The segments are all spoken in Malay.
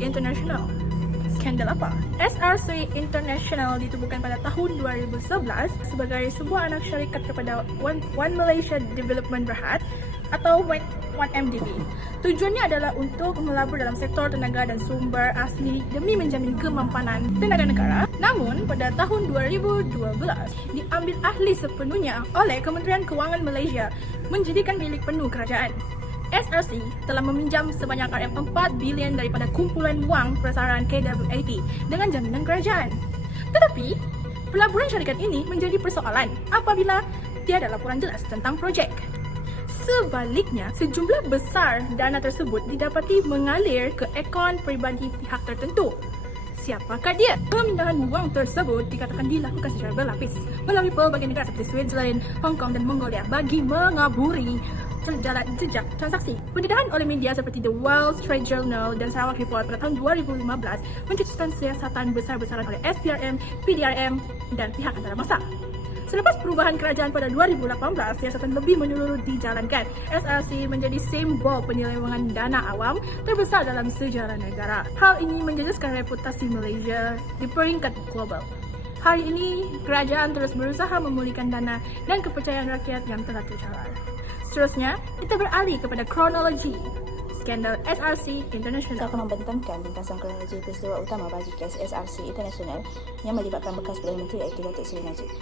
International. Skandal apa? SRC International ditubuhkan pada tahun 2011 sebagai sebuah anak syarikat kepada One Malaysia Development Berhad atau 1MDB. Tujuannya adalah untuk melabur dalam sektor tenaga dan sumber asli demi menjamin kemampanan tenaga negara. Namun, pada tahun 2012, diambil alih sepenuhnya oleh Kementerian Kewangan Malaysia menjadikan milik penuh kerajaan. SRC telah meminjam sebanyak RM4 bilion daripada kumpulan wang persaraan KWAP dengan jaminan kerajaan. Tetapi, pelaburan syarikat ini menjadi persoalan apabila tiada laporan jelas tentang projek. Sebaliknya, sejumlah besar dana tersebut didapati mengalir ke akaun peribadi pihak tertentu. Siapakah dia? Pemindahan wang tersebut dikatakan dilakukan secara berlapis melalui pelbagai negara seperti Switzerland, Hong Kong dan Mongolia bagi mengaburi jalan jejak transaksi. Pendedahan oleh media seperti The Wall Street Journal dan Sarawak Report pada tahun 2015 mencetuskan siasatan besar-besaran oleh SPRM, PDRM dan pihak antarabangsa. Selepas perubahan kerajaan pada 2018, siasatan lebih menyeluruh dijalankan. SRC menjadi simbol penyelewengan dana awam terbesar dalam sejarah negara. Hal ini menjejaskan reputasi Malaysia di peringkat global. Hari ini, kerajaan terus berusaha memulihkan dana dan kepercayaan rakyat yang telah tercalar. Seterusnya, kita beralih kepada kronologi skandal SRC International. Saya akan membentangkan ringkasan kronologi peristiwa utama bagi kes SRC International yang melibatkan bekas Perdana Menteri iaitu Datuk Seri Najib.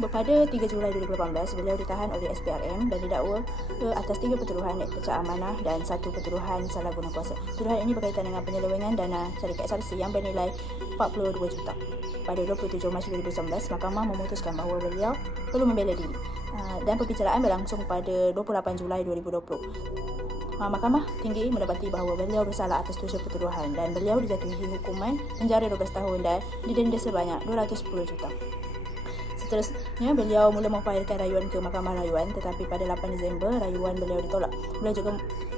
Pada 3 Julai 2018, beliau ditahan oleh SPRM dan didakwa atas 3 pertuduhan pecah amanah dan 1 pertuduhan salah guna kuasa. Tuduhan ini berkaitan dengan penyelewengan dana syarikat SRC yang bernilai 42 juta. Pada 27 Mac 2019, Mahkamah memutuskan bahawa beliau perlu membela diri dan perbicaraan berlangsung pada 28 Julai 2020. Mahkamah Tinggi mendapati bahawa beliau bersalah atas 7 pertuduhan dan beliau dijatuhi hukuman penjara 12 tahun dan didenda sebanyak 210 juta. Seterusnya, beliau mula memfailkan rayuan ke Mahkamah Rayuan tetapi pada 8 Disember, rayuan beliau ditolak.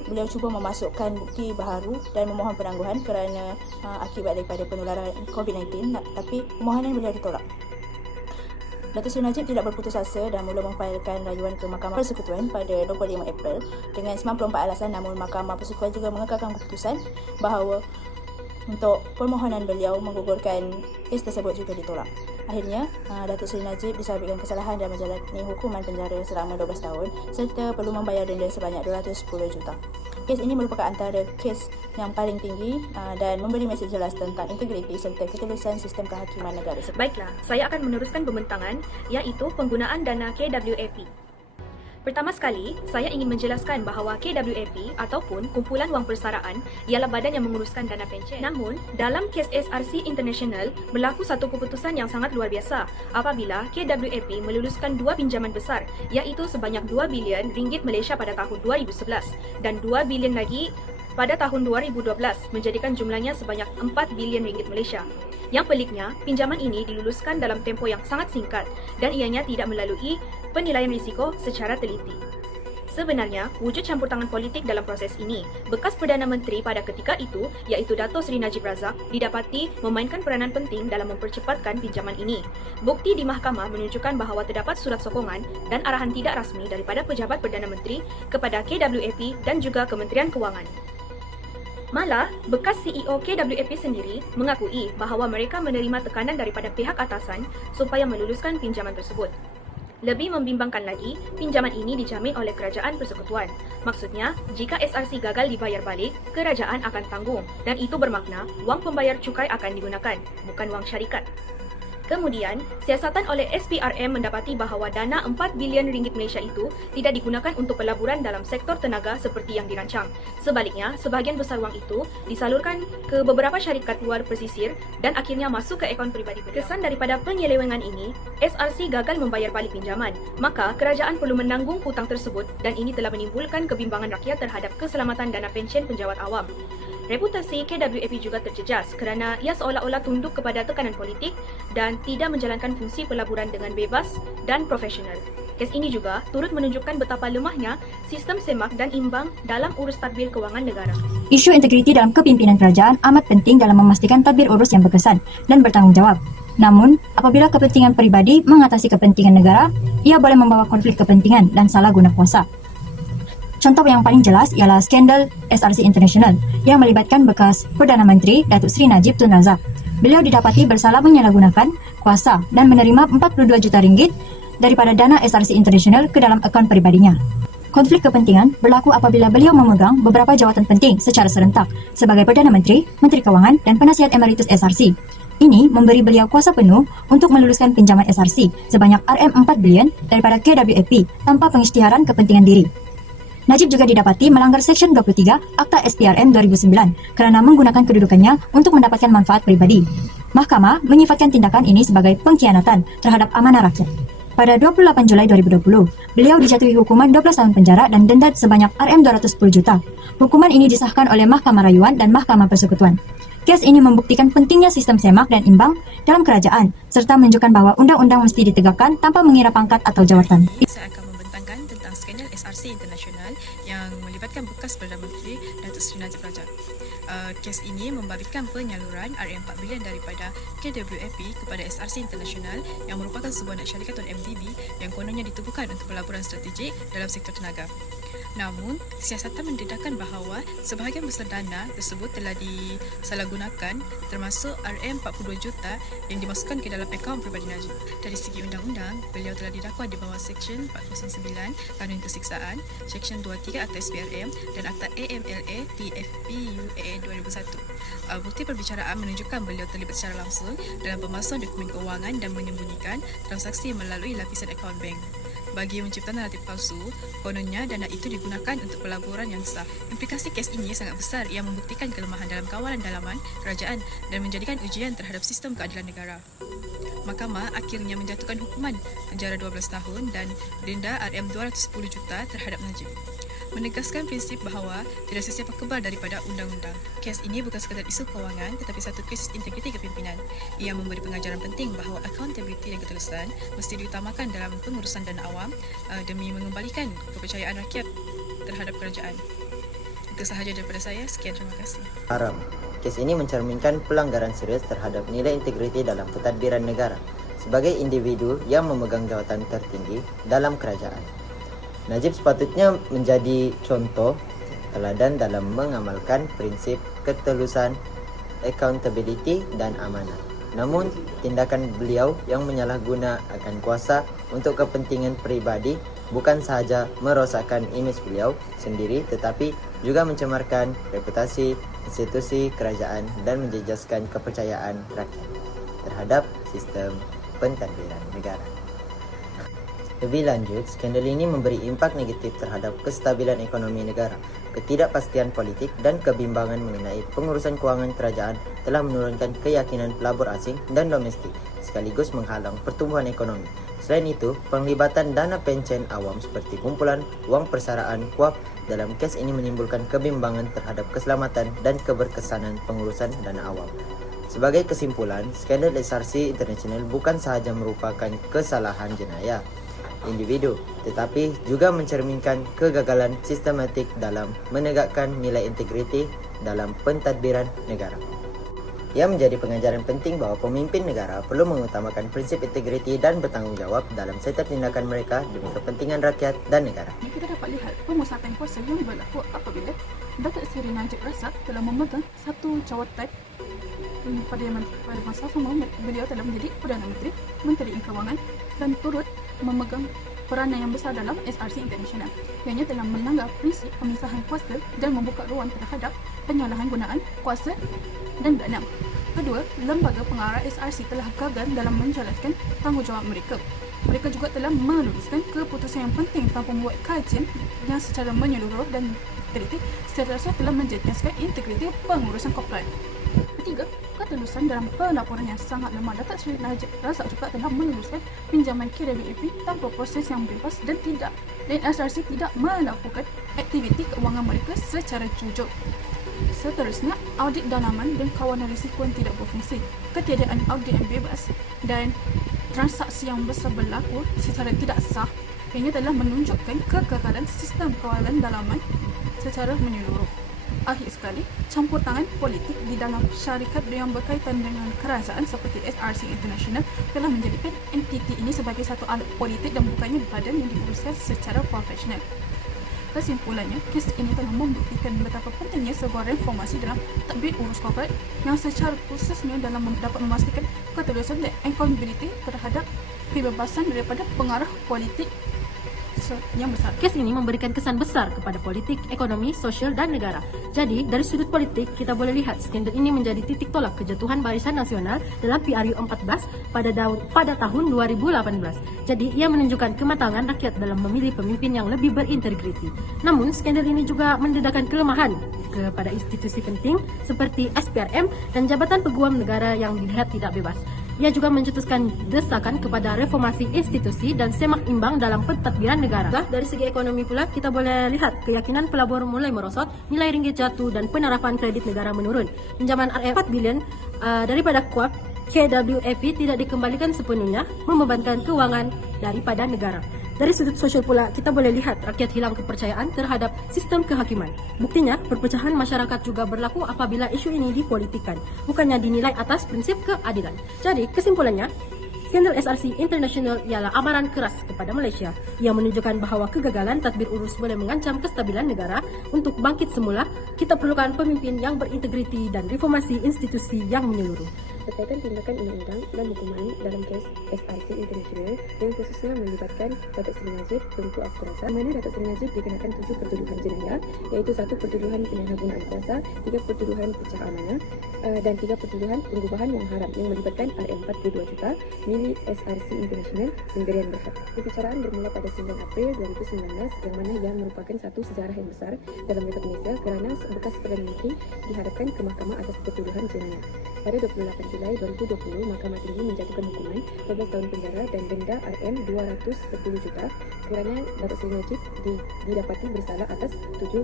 Beliau cuba memasukkan bukti baharu dan memohon penangguhan kerana akibat daripada penularan COVID-19 tapi permohonan beliau ditolak. Datuk Seri Najib tidak berputus asa dan mula memfailkan rayuan ke Mahkamah Persekutuan pada 25 April dengan 94 alasan, namun Mahkamah Persekutuan juga mengekalkan keputusan bahawa untuk permohonan beliau menggugurkan kes tersebut juga ditolak. Akhirnya, Datuk Seri Najib disabitkan kesalahan dan menjalani hukuman penjara selama 12 tahun serta perlu membayar denda sebanyak 210 juta. Kes ini merupakan antara kes yang paling tinggi dan memberi mesej jelas tentang integriti serta ketulusan sistem kehakiman negara. Baiklah, saya akan meneruskan pembentangan iaitu penggunaan dana KWAP. Pertama sekali, saya ingin menjelaskan bahawa KWAP ataupun Kumpulan Wang Persaraan ialah badan yang menguruskan dana pencen. Namun, dalam kes SRC International berlaku satu keputusan yang sangat luar biasa apabila KWAP meluluskan 2 pinjaman besar iaitu sebanyak 2 bilion ringgit Malaysia pada tahun 2011 dan 2 bilion lagi pada tahun 2012 menjadikan jumlahnya sebanyak 4 bilion ringgit Malaysia. Yang peliknya, pinjaman ini diluluskan dalam tempoh yang sangat singkat dan ianya tidak melalui penilaian risiko secara teliti. Sebenarnya, wujud campur tangan politik dalam proses ini. Bekas Perdana Menteri pada ketika itu, iaitu Datuk Seri Najib Razak, didapati memainkan peranan penting dalam mempercepatkan pinjaman ini. Bukti di mahkamah menunjukkan bahawa terdapat surat sokongan dan arahan tidak rasmi daripada pejabat Perdana Menteri kepada KWAP dan juga Kementerian Kewangan. Malah, bekas CEO KWAP sendiri mengakui bahawa mereka menerima tekanan daripada pihak atasan supaya meluluskan pinjaman tersebut. Lebih membimbangkan lagi, pinjaman ini dijamin oleh Kerajaan Persekutuan. Maksudnya, jika SRC gagal dibayar balik, kerajaan akan tanggung dan itu bermakna wang pembayar cukai akan digunakan, bukan wang syarikat. Kemudian, siasatan oleh SPRM mendapati bahawa dana 4 bilion ringgit Malaysia itu tidak digunakan untuk pelaburan dalam sektor tenaga seperti yang dirancang. Sebaliknya, sebahagian besar wang itu disalurkan ke beberapa syarikat luar pesisir dan akhirnya masuk ke akaun peribadi. Kesan daripada penyelewengan ini, SRC gagal membayar balik pinjaman. Maka, kerajaan perlu menanggung hutang tersebut dan ini telah menimbulkan kebimbangan rakyat terhadap keselamatan dana pensyen penjawat awam. Reputasi KWAP juga terjejas kerana ia seolah-olah tunduk kepada tekanan politik dan tidak menjalankan fungsi pelaburan dengan bebas dan profesional. Kes ini juga turut menunjukkan betapa lemahnya sistem semak dan imbang dalam urus tadbir kewangan negara. Isu integriti dalam kepimpinan kerajaan amat penting dalam memastikan tadbir urus yang berkesan dan bertanggungjawab. Namun, apabila kepentingan peribadi mengatasi kepentingan negara, ia boleh membawa konflik kepentingan dan salah guna kuasa. Contoh yang paling jelas ialah skandal SRC International yang melibatkan bekas Perdana Menteri Datuk Seri Najib Tun Razak. Beliau didapati bersalah menyalahgunakan kuasa dan menerima 42 juta ringgit daripada dana SRC International ke dalam akaun peribadinya. Konflik kepentingan berlaku apabila beliau memegang beberapa jawatan penting secara serentak sebagai Perdana Menteri, Menteri Kewangan dan Penasihat Emeritus SRC. Ini memberi beliau kuasa penuh untuk meluluskan pinjaman SRC sebanyak RM4 bilion daripada KWAP tanpa pengisytiharan kepentingan diri. Najib juga didapati melanggar Seksyen 23 Akta SPRM 2009 kerana menggunakan kedudukannya untuk mendapatkan manfaat peribadi. Mahkamah menyifatkan tindakan ini sebagai pengkhianatan terhadap amanah rakyat. Pada 28 Julai 2020, beliau dijatuhi hukuman 12 tahun penjara dan denda sebanyak RM210 juta. Hukuman ini disahkan oleh Mahkamah Rayuan dan Mahkamah Persekutuan. Kes ini membuktikan pentingnya sistem semak dan imbang dalam kerajaan serta menunjukkan bahawa undang-undang mesti ditegakkan tanpa mengira pangkat atau jawatan. Saya akan membentangkan tentang skandal SRC International yang melibatkan bekas Perdana Menteri Datuk Seri Najib Razak. Kes ini membabitkan penyaluran RM4 bilion daripada KWAP kepada SRC International yang merupakan sebuah anak syarikat MDB yang kononnya ditubuhkan untuk pelaburan strategik dalam sektor tenaga. Namun, siasatan mendedahkan bahawa sebahagian besar dana tersebut telah disalahgunakan termasuk RM42 juta yang dimasukkan ke dalam akaun peribadi Najib. Dari segi undang-undang, beliau telah didakwa di bawah Seksyen 409 Kanun Keseksaan, Seksyen 23 Akta SPRM dan Akta AMLA TFPUAA 2001. Bukti perbicaraan menunjukkan beliau terlibat secara langsung dalam pemalsuan dokumen keuangan dan menyembunyikan transaksi melalui lapisan akaun bank. Bagi mencipta naratif palsu, kononnya dana itu digunakan untuk pelaburan yang sah. Implikasi kes ini sangat besar yang membuktikan kelemahan dalam kawalan dalaman kerajaan dan menjadikan ujian terhadap sistem keadilan negara. Mahkamah akhirnya menjatuhkan hukuman penjara 12 tahun dan denda RM210 juta terhadap Najib, menegaskan prinsip bahawa tidak sesiapa kebal daripada undang-undang. Kes ini bukan sekadar isu kewangan tetapi satu krisis integriti kepimpinan. Ia memberi pengajaran penting bahawa accountability dan ketelusan mesti diutamakan dalam pengurusan dana awam demi mengembalikan kepercayaan rakyat terhadap kerajaan. Itu sahaja daripada saya. Sekian, terima kasih. Haram. Kes ini mencerminkan pelanggaran serius terhadap nilai integriti dalam pentadbiran negara sebagai individu yang memegang jawatan tertinggi dalam kerajaan. Najib sepatutnya menjadi contoh teladan dalam mengamalkan prinsip ketelusan, accountability dan amanah. Namun, tindakan beliau yang menyalahgunakan kuasa untuk kepentingan peribadi bukan sahaja merosakkan imej beliau sendiri tetapi juga mencemarkan reputasi institusi kerajaan dan menjejaskan kepercayaan rakyat terhadap sistem pentadbiran negara. Lebih lanjut, skandal ini memberi impak negatif terhadap kestabilan ekonomi negara. Ketidakpastian politik dan kebimbangan mengenai pengurusan kewangan kerajaan telah menurunkan keyakinan pelabur asing dan domestik sekaligus menghalang pertumbuhan ekonomi. Selain itu, penglibatan dana pencen awam seperti kumpulan wang persaraan KUAP dalam kes ini menimbulkan kebimbangan terhadap keselamatan dan keberkesanan pengurusan dana awam. Sebagai kesimpulan, skandal SRC International bukan sahaja merupakan kesalahan jenayah individu tetapi juga mencerminkan kegagalan sistematik dalam menegakkan nilai integriti dalam pentadbiran negara. Ia menjadi pengajaran penting bahawa pemimpin negara perlu mengutamakan prinsip integriti dan bertanggungjawab dalam setiap tindakan mereka demi kepentingan rakyat dan negara. Kita dapat lihat pemusatan kuasa yang berlaku apabila Datuk Seri Najib Razak telah memegang satu jawatan pada masa sama beliau telah menjadi Perdana Menteri, Menteri Kewangan dan turut memegang peranan yang besar dalam SRC International. Ianya telah melanggar prinsip pemisahan kuasa dan membuka ruang terhadap penyalahgunaan kuasa dan dana. Kedua, lembaga pengarah SRC telah gagal dalam menjalankan tanggungjawab mereka. Mereka juga telah meluluskan keputusan yang penting tanpa membuat kajian yang secara menyeluruh dan integriti secara telah menjejaskan integriti pengurusan korporat. Ketiga, ketulusan dalam pelaporan yang sangat lemah. Datuk Seri Najib Razak juga telah meluluskan pinjaman KWAP tanpa proses yang bebas dan SRC tidak melakukan aktiviti keuangan mereka secara jujur. Seterusnya, audit dalaman dan kawalan risiko yang tidak berfungsi. Ketiadaan audit yang bebas dan transaksi yang besar berlaku secara tidak sah ini telah menunjukkan kegagalan sistem kawalan dalaman secara menyeluruh. Akhir sekali, campur tangan politik di dalam syarikat yang berkaitan dengan kerajaan seperti SRC International telah menjadikan entiti ini sebagai satu alat politik dan bukannya badan yang diuruskan secara profesional. Kesimpulannya, kes ini telah membuktikan betapa pentingnya sebuah reformasi dalam tadbir urus korporat yang secara khususnya dalam dapat memastikan ketegasan dan accountability terhadap kebebasan daripada pengaruh politik yang besar. Kes ini memberikan kesan besar kepada politik, ekonomi, sosial, dan negara. Jadi, dari sudut politik, kita boleh lihat skandal ini menjadi titik tolak kejatuhan Barisan Nasional dalam PRU 14 pada tahun 2018. Jadi, ia menunjukkan kematangan rakyat dalam memilih pemimpin yang lebih berintegriti. Namun, skandal ini juga mendedahkan kelemahan kepada institusi penting seperti SPRM dan Jabatan Peguam Negara yang dilihat tidak bebas. Ia juga mencetuskan desakan kepada reformasi institusi dan semak imbang dalam pentadbiran negara. Dari segi ekonomi pula, kita boleh lihat keyakinan pelabur mulai merosot, nilai ringgit jatuh dan penerapan kredit negara menurun. Pinjaman RM 4 bilion daripada KUAP KWAP tidak dikembalikan sepenuhnya, membebankan keuangan daripada negara. Dari sudut sosial pula, kita boleh lihat rakyat hilang kepercayaan terhadap sistem kehakiman. Buktinya, perpecahan masyarakat juga berlaku apabila isu ini dipolitikkan, bukannya dinilai atas prinsip keadilan. Jadi, kesimpulannya, skandal SRC International ialah amaran keras kepada Malaysia yang menunjukkan bahawa kegagalan tadbir urus boleh mengancam kestabilan negara. Untuk bangkit semula, kita perlukan pemimpin yang berintegriti dan reformasi institusi yang menyeluruh. Berkaitan tindakan undang-undang dan hukuman dalam kes SRC International yang khususnya melibatkan Datuk Seri Najib Tunku Abdul Razak, di mana Datuk Seri Najib dikenakan 7 pertuduhan jenayah, iaitu 1 pertuduhan penyalahgunaan kuasa, 3 pertuduhan pecah amanah dan 3 pertuduhan pengubahan yang haram yang melibatkan RM42 juta milik SRC International Sendirian Berhad. Pembicaraan bermula pada 9 April 2019 yang mana ia merupakan satu sejarah yang besar dalam rakyat Malaysia kerana bekas Perdana Menteri dihadapkan ke mahkamah atas pertuduhan jenayah. Pada 28 Julai 2020, Mahkamah Tinggi menjatuhkan hukuman 12 tahun penjara dan denda RM210 juta kerana Datuk Seri Najib didapati bersalah atas 7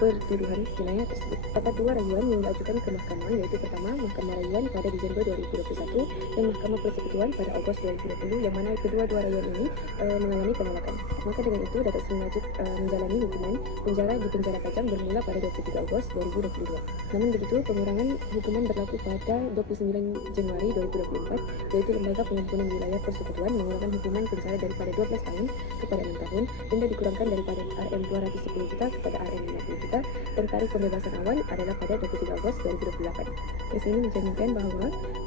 pertuduhan jenayah tersebut. Terdapat 2 rayuan yang diajukan ke mahkamah, iaitu pertama, Mahkamah Rayuan pada Disember 2021 dan Mahkamah Persekutuan pada Ogos 2020 yang mana kedua-dua rayuan ini mengalami penolakan. Maka dengan itu, Datuk Seri Najib menjalani hukuman penjara di penjara Kajang bermula pada 23 Ogos 2022. Namun begitu, pengurangan hukuman berlaku pada 29 Januari 2024, iaitu Lembaga Pengampunan Wilayah Persekutuan mengurangkan hukuman penjara daripada 12 tahun kepada 6 tahun, denda dikurangkan daripada RM210 juta kepada RM50 juta, dan tarikh pembebasan awal adalah pada 23 Ogos 2028. Kes ini mencerminkan bahawa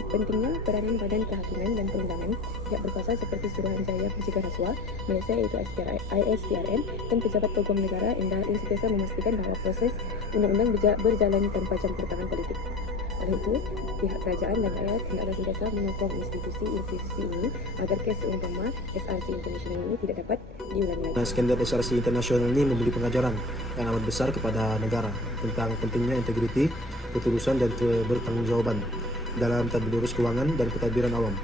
pentingnya peranan Badan Kehakiman dan Perundangan pihak berkuasa seperti Suruhanjaya Pencegah Rasuah Malaysia iaitu ISPRM dan Pejabat Peguam Negara yang sentiasa memastikan bahawa proses undang-undang berjalan tanpa campur tangan politik. Oleh itu, pihak kerajaan dan rakyat hendaklah sentiasa menyokong institusi ini agar kes seumpama SRC International ini tidak dapat diulangi lagi. Skandal SRC International ini memberi pengajaran yang amat besar kepada negara tentang pentingnya integriti, ketulusan dan kebertanggungjawaban dalam tadbir urus keuangan dan pentadbiran awam.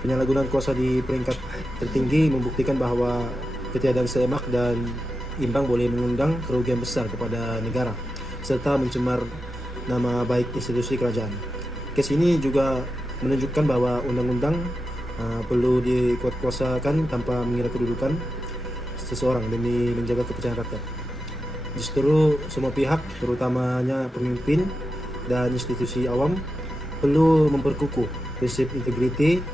Penyalahgunaan kuasa di peringkat tertinggi membuktikan bahawa ketiadaan semak dan imbang boleh mengundang kerugian besar kepada negara serta mencemar nama baik institusi kerajaan. Kes ini juga menunjukkan bahawa undang-undang perlu dikuatkuasakan tanpa mengira kedudukan seseorang demi menjaga kepercayaan rakyat. Justru semua pihak, terutamanya pemimpin dan institusi awam, perlu memperkukuh prinsip integriti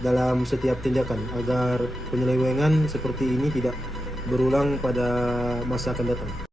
dalam setiap tindakan agar penyelewengan seperti ini tidak berulang pada masa akan datang.